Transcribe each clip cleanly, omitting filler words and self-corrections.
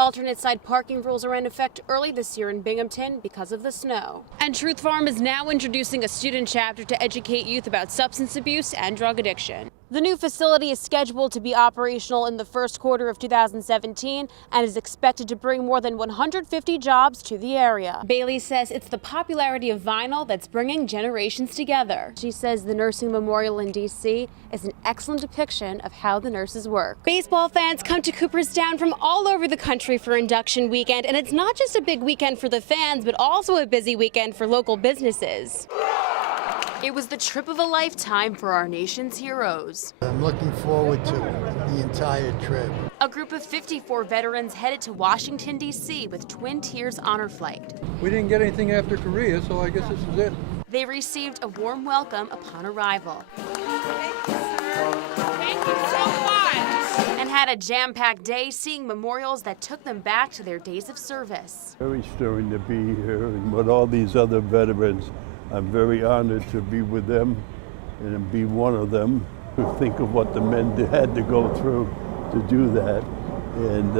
Alternate side parking rules are in effect early this year in Binghamton because of the snow. And Truth Farm is now introducing a student chapter to educate youth about substance abuse and drug addiction. The new facility is scheduled to be operational in the first quarter of 2017 and is expected to bring more than 150 jobs to the area. Bailey says it's the popularity of vinyl that's bringing generations together. She says the nursing memorial in D.C. is an excellent depiction of how the nurses work. Baseball fans come to Cooperstown from all over the country for induction weekend, and it's not just a big weekend for the fans, but also a busy weekend for local businesses. It was the trip of a lifetime for our nation's heroes. I'm looking forward to the entire trip. A group of 54 veterans headed to Washington, D.C. with Twin Tiers honor flight. We didn't get anything after Korea, so I guess this is it. They received a warm welcome upon arrival. Thank you so much. And had a jam-packed day seeing memorials that took them back to their days of service. Very stirring to be here and with all these other veterans. I'm very honored to be with them and be one of them. To think of what the men had to go through to do that. And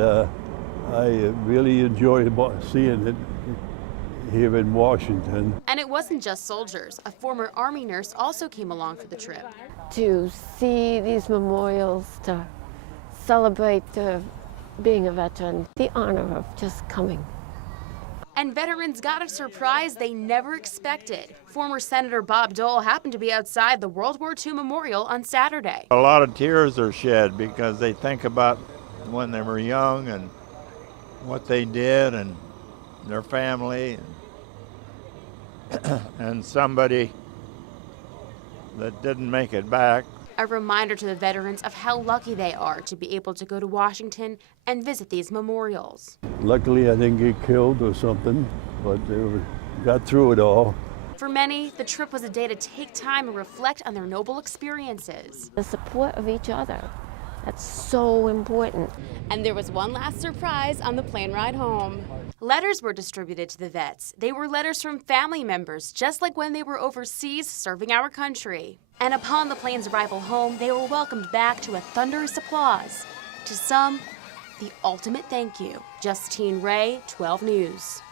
I really enjoy seeing it here in Washington. And it wasn't just soldiers. A former Army nurse also came along for the trip. To see these memorials, to celebrate being a veteran, the honor of just coming. And veterans got a surprise they never expected. Former Senator Bob Dole happened to be outside the World War II Memorial on Saturday. A lot of tears are shed because they think about when they were young and what they did and their family and somebody that didn't make it back. A reminder to the veterans of how lucky they are to be able to go to Washington and visit these memorials. Luckily, I didn't get killed or something, but got through it all. For many, the trip was a day to take time and reflect on their noble experiences. The support of each other, that's so important. And there was one last surprise on the plane ride home. Letters were distributed to the vets. They were letters from family members, just like when they were overseas serving our country. And upon the plane's arrival home, they were welcomed back to a thunderous applause. To some, the ultimate thank you. Justine Ray, 12 News.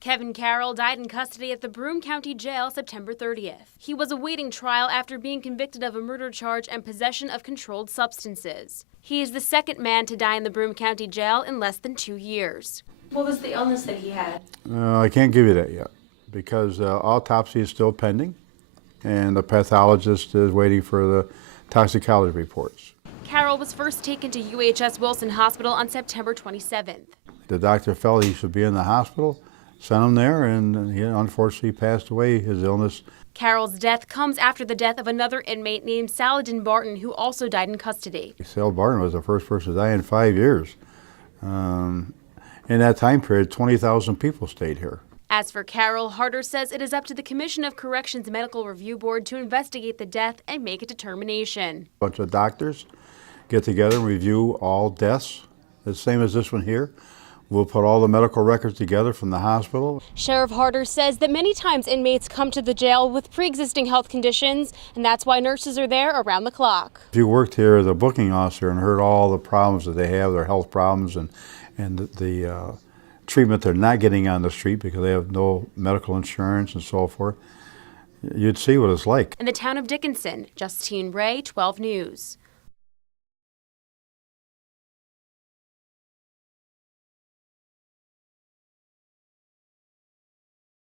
Kevin Carroll died in custody at the Broome County Jail September 30th. He was awaiting trial after being convicted of a murder charge and possession of controlled substances. He is the second man to die in the Broome County Jail in less than 2 years. What was the illness that he had? I can't give you that yet because autopsy is still pending and the pathologist is waiting for the toxicology reports. Carroll was first taken to UHS Wilson Hospital on September 27th. The doctor felt he should be in the hospital, sent him there, and he unfortunately passed away, his illness. Carroll's death comes after the death of another inmate named Saladin Barton, who also died in custody. Sal Barton was the first person to die in 5 years. In that time period, 20,000 people stayed here. As for Carroll, Harder says it is up to the Commission of Corrections Medical Review Board to investigate the death and make a determination. A bunch of doctors get together and review all deaths, the same as this one here. We'll put all the medical records together from the hospital. Sheriff Harder says that many times inmates come to the jail with pre-existing health conditions, and that's why nurses are there around the clock. If you worked here as a booking officer and heard all the problems that they have, their health problems, and the treatment they're not getting on the street because they have no medical insurance and so forth, you'd see what it's like. In the town of Dickinson, Justine Ray, 12 News.